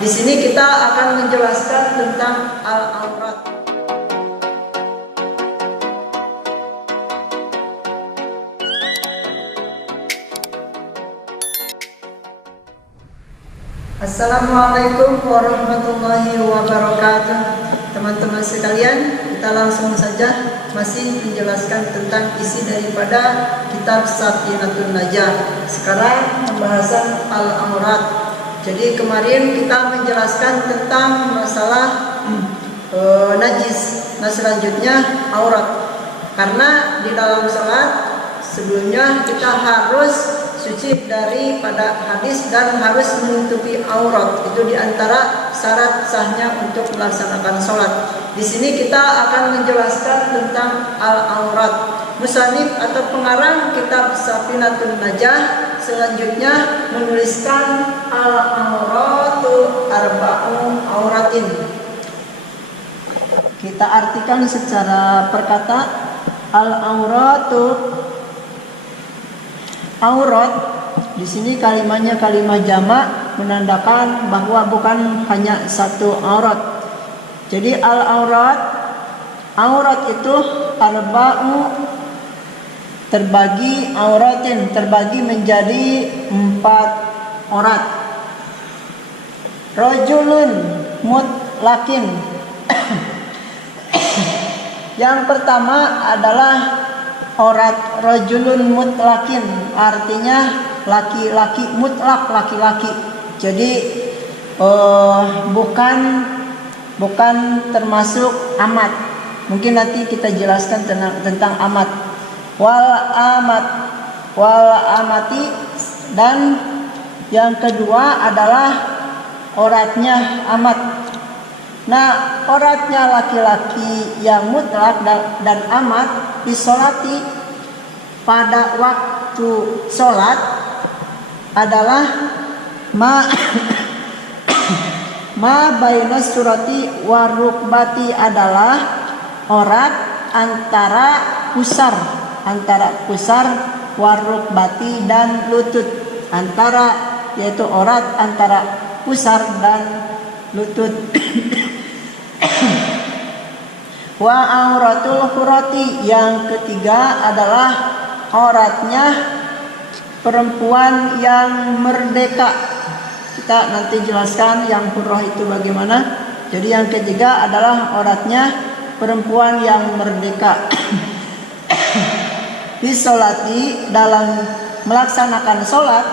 Di sini kita akan menjelaskan tentang al-aurat. Assalamualaikum warahmatullahi wabarakatuh. Teman-teman sekalian, kita langsung saja masih menjelaskan tentang isi daripada kitab Safinatun Najah. Sekarang pembahasan al-aurat. Jadi kemarin kita menjelaskan tentang masalah najis. Nah selanjutnya aurat. Karena di dalam salat sebelumnya kita harus suci daripada hadis dan harus menutupi aurat. Itu diantara syarat sahnya untuk melaksanakan sholat. Di sini kita akan menjelaskan tentang al-aurat. Musannif atau pengarang kitab Safinatun Najah selanjutnya menuliskan al-auratu arba'u auratin. Kita artikan secara perkata. Al-auratu, aurat di sini kalimatnya kalimat jamak menandakan bahwa bukan hanya satu aurat. Jadi al-aurat, aurat itu arba'u terbagi auratin, terbagi menjadi 4 aurat. Rajulun mutlakin. Yang pertama adalah aurat rajulun mutlakin, artinya laki-laki mutlak, laki-laki. Jadi bukan termasuk amat. Mungkin nanti kita jelaskan tentang amat. Wal amati, dan yang kedua adalah auratnya amat. Nah, auratnya laki-laki yang mutlak dan amat disolati pada waktu sholat adalah ma bainas surati warukbati, adalah aurat antara pusar warukbati dan lutut, yaitu aurat antara pusar dan lutut. Wa auratul hurati, yang ketiga adalah auratnya perempuan yang merdeka. Kita nanti jelaskan yang hurrah itu bagaimana. Jadi yang ketiga adalah auratnya perempuan yang merdeka. Bisolati, dalam melaksanakan sholat,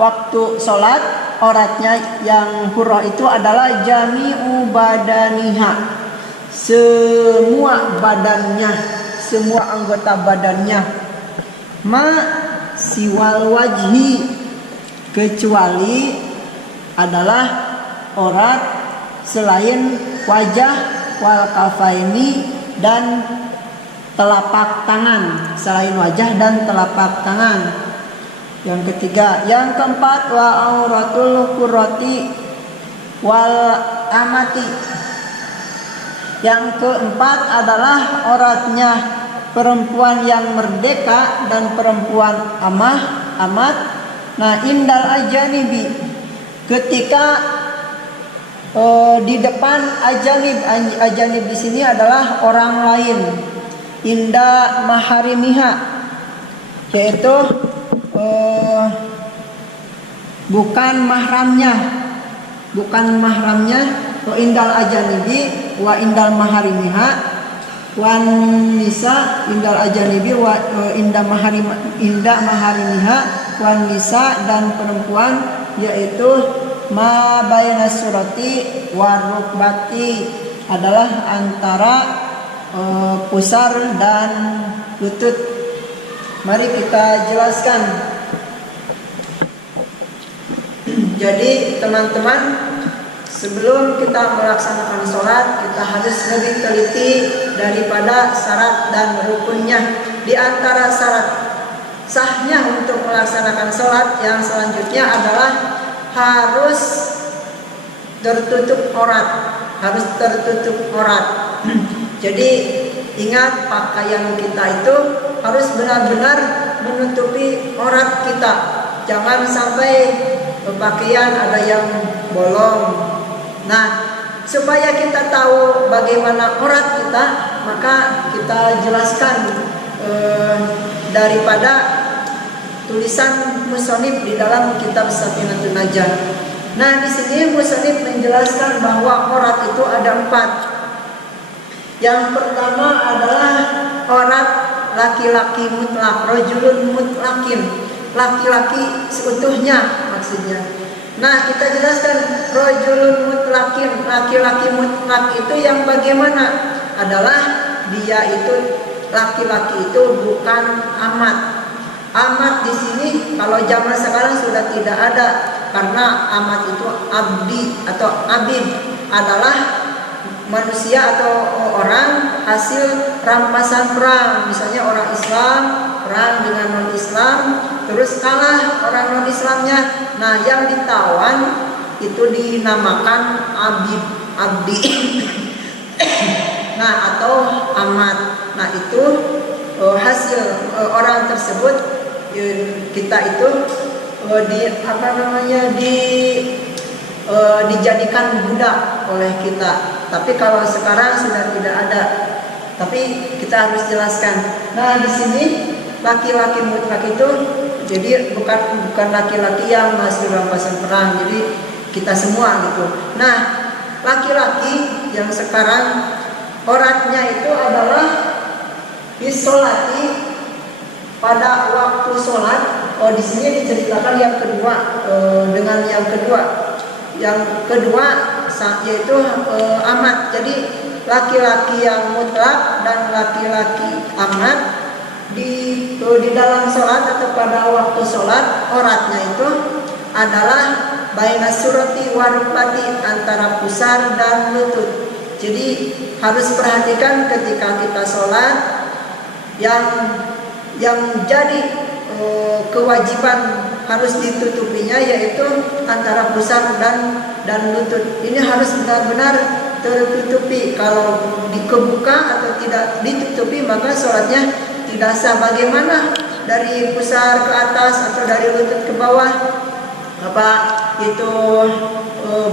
waktu sholat auratnya yang hurrah itu adalah jami'u badaniha, semua badannya, semua anggota badannya. Ma siwal wajhi, kecuali adalah aurat selain wajah, wal kafaini, dan telapak tangan, selain wajah dan telapak tangan. Yang ketiga, yang keempat, wa auratul qurrati wal amati. Yang keempat adalah auratnya perempuan yang merdeka dan perempuan amat. Nah, indal ajanibi, ketika di depan ajanib di sini adalah orang lain. Inda maharimiha, yaitu bukan mahramnya. Wa indal ajanibi wa indal maharimiha wan nisa, indal ajanibi wa inda maharimiha wan nisa, dan perempuan yaitu ma bainas surati warukbati, adalah antara pusar dan lutut. Mari kita jelaskan. Jadi teman-teman, sebelum kita melaksanakan sholat, kita harus lebih teliti daripada syarat dan rukunnya. Di antara syarat sahnya untuk melaksanakan sholat yang selanjutnya adalah harus tertutup aurat. Jadi ingat, pakaian kita itu harus benar-benar menutupi aurat kita. Jangan sampai pakaian ada yang bolong, Nah, supaya kita tahu bagaimana aurat kita, maka kita jelaskan daripada tulisan musonif di dalam kitab Safinatun Najah. Nah, di sini musonif menjelaskan bahwa aurat itu ada 4. Yang pertama adalah aurat laki-laki mutlak, rajulun mutlakin, laki-laki seutuhnya maksudnya. Nah, kita jelaskan rajulun mutlakin, laki-laki mutlak itu yang bagaimana? Adalah dia itu laki-laki itu bukan amat. Amat di sini kalau zaman sekarang sudah tidak ada, karena amat itu abdi atau abid adalah manusia atau orang hasil rampasan perang. Misalnya orang Islam perang dengan non-Islam, terus kalah orang non-Islamnya. Nah, yang ditawan itu dinamakan abdi. Nah, atau amat. Nah, itu hasil orang tersebut kita itu dijadikan budak oleh kita. Tapi kalau sekarang sudah tidak ada. Tapi kita harus jelaskan. Nah, di sini laki-laki mutlak itu jadi bukan laki-laki yang masih rampasan perang. Jadi kita semua gitu. Nah, laki-laki yang sekarang auratnya itu adalah disolati pada waktu sholat. Oh, di sini diceritakan yang kedua dengan yang kedua. Yang kedua yaitu amat. Jadi laki-laki yang mutlak dan laki-laki amat di dalam sholat atau pada waktu sholat auratnya itu adalah baina surati warupati, antara pusar dan lutut. Jadi harus perhatikan ketika kita sholat yang jadi kewajiban harus ditutupinya yaitu antara pusar dan lutut. Ini harus benar-benar tertutupi. Kalau dikebuka atau tidak ditutupi maka sholatnya tidak sah. Bagaimana dari pusar ke atas atau dari lutut ke bawah apa itu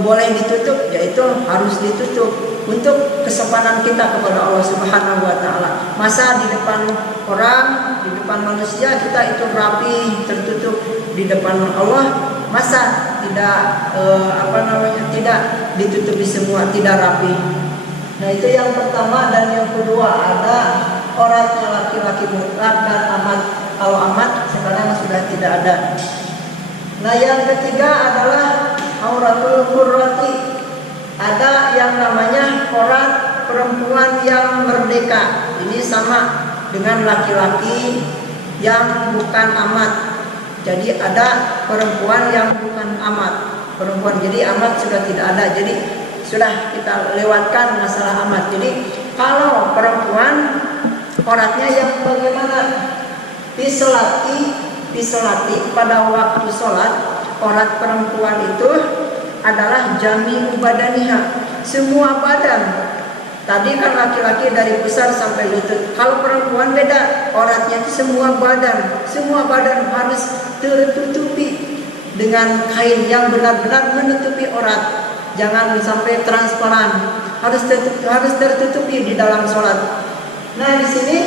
boleh ditutup? Yaitu harus ditutup untuk kesopanan kita kepada Allah Subhanahu wa taala. Masa di depan orang, di depan manusia kita itu rapi, tertutup, di depan Allah masa tidak tidak ditutupi semua, tidak rapi. Nah, itu yang pertama. Dan yang kedua ada auratnya laki-laki mutlak dan amat. Kalau amat sekarang sudah tidak ada. Nah, yang ketiga adalah auratul hurrati. Ada yang namanya aurat perempuan yang merdeka. Ini sama dengan laki-laki yang bukan amat. Jadi ada perempuan yang bukan amat. Perempuan, jadi amat sudah tidak ada. Jadi sudah kita lewatkan masalah amat. Jadi kalau perempuan auratnya yang bagaimana? Disolati pada waktu sholat. Aurat perempuan itu adalah jami'u badaniha, semua badan. Tadi kan laki-laki dari pusar sampai lutut. Kalau perempuan beda, auratnya itu semua badan. Semua badan harus tertutupi dengan kain yang benar-benar menutupi aurat. Jangan sampai transparan. Harus tertutupi di dalam sholat. Nah, di sini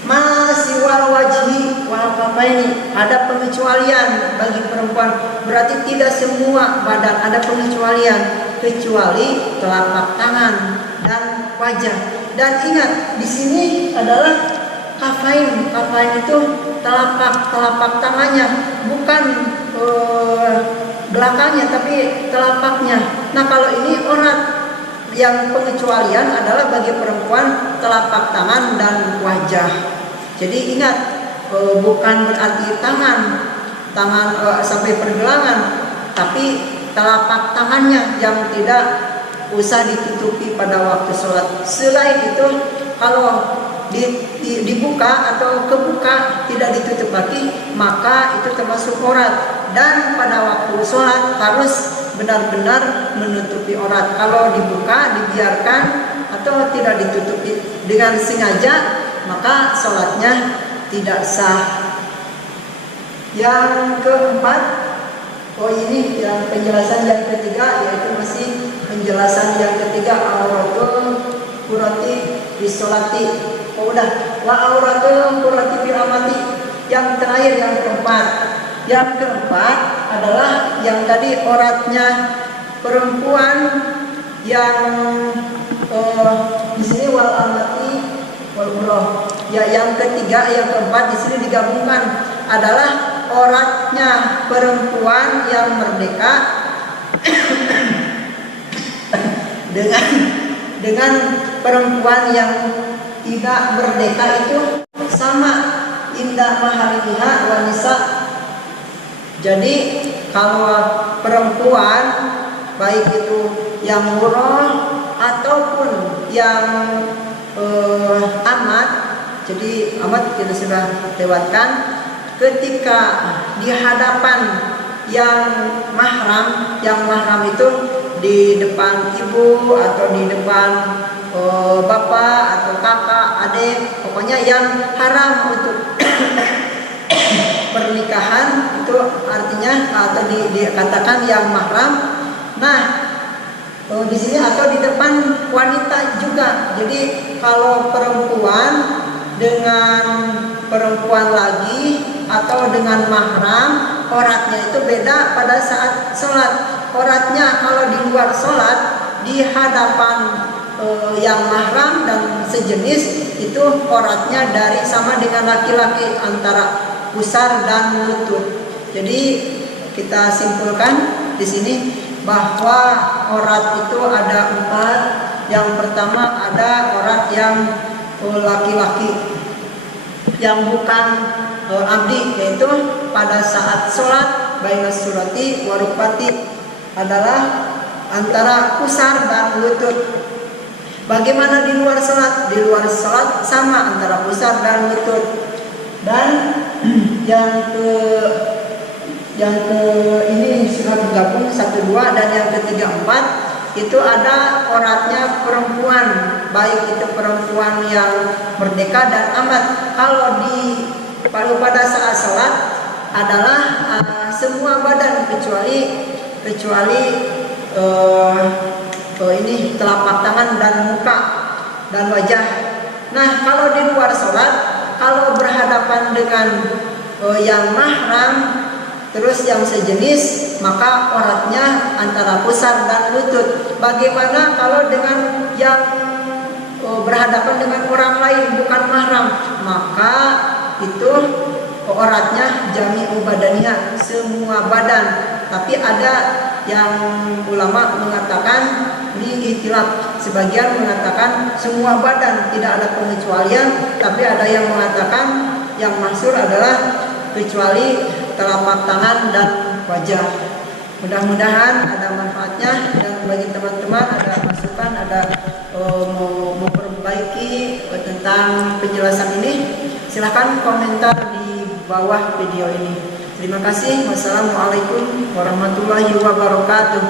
masih wal wajhi wal kafaini, ada pengecualian bagi perempuan. Berarti tidak semua badan, ada pengecualian kecuali telapak tangan dan wajah. Dan ingat, di sini adalah kafain. Kafain itu telapak tangannya, bukan belakangnya tapi telapaknya. Nah, kalau ini aurat yang pengecualian adalah bagi perempuan telapak tangan dan wajah. Jadi ingat, bukan berarti tangan sampai pergelangan, tapi telapak tangannya yang tidak usah ditutupi pada waktu sholat. Selain itu, kalau dibuka atau kebuka tidak ditutup lagi, maka itu termasuk aurat. Dan pada waktu sholat harus benar-benar menutupi aurat. Kalau dibuka, dibiarkan atau tidak ditutupi dengan sengaja, maka sholatnya tidak sah. Yang keempat, ini yang penjelasan yang ketiga, yaitu penjelasan yang ketiga, auratul qurrati bisolati. Oh udah, wa auratul qurrati bil amati. Yang terakhir, yang keempat. Yang keempat adalah yang tadi auratnya perempuan yang di sini wal amati wal umroh. Ya, yang ketiga, yang keempat di sini digabungkan adalah auratnya perempuan yang merdeka dengan perempuan yang tidak merdeka itu sama, indah maharimiha wanisa. Jadi kalau perempuan baik itu yang murah ataupun yang amat, jadi amat kita sudah lewatkan, ketika di hadapan yang mahram itu di depan ibu atau di depan bapak atau kakak, adik, pokoknya yang haram untuk pernikahan itu artinya atau dikatakan yang mahram. Nah, di sini atau di depan wanita juga. Jadi kalau perempuan dengan perempuan lagi atau dengan mahram, auratnya itu beda pada saat sholat. Auratnya kalau di luar sholat di hadapan yang mahram dan sejenis itu auratnya dari sama dengan laki-laki antara pusar dan lutut. Jadi kita simpulkan di sini bahwa aurat itu ada 4. Yang pertama ada aurat yang laki-laki yang bukan abdi, yaitu pada saat sholat bainas surati warupati adalah antara pusar dan lutut. Bagaimana di luar sholat? Di luar sholat sama antara pusar dan lutut. Dan yang ke ini sudah bergabung 1, 2, dan yang ketiga 4 itu ada auratnya perempuan, baik itu perempuan yang merdeka dan amat. Kalau pada saat sholat adalah semua badan kecuali ini telapak tangan dan muka dan wajah. Nah, kalau di luar sholat, kalau berhadapan dengan yang mahram terus yang sejenis, maka auratnya antara pusar dan lutut. Bagaimana kalau dengan yang berhadapan dengan orang lain bukan mahram? Maka itu auratnya jami'u badannya, semua badan. Tapi ada yang ulama mengatakan ini ikhtilaf, sebagian mengatakan semua badan, tidak ada pengecualian, tapi ada yang mengatakan yang masyhur adalah kecuali telapak tangan dan wajah. Mudah-mudahan ada manfaatnya, dan bagi teman-teman ada masukan, ada mau memperbaiki tentang penjelasan ini, silahkan komentar di bawah video ini. Terima kasih. Wassalamualaikum warahmatullahi wabarakatuh.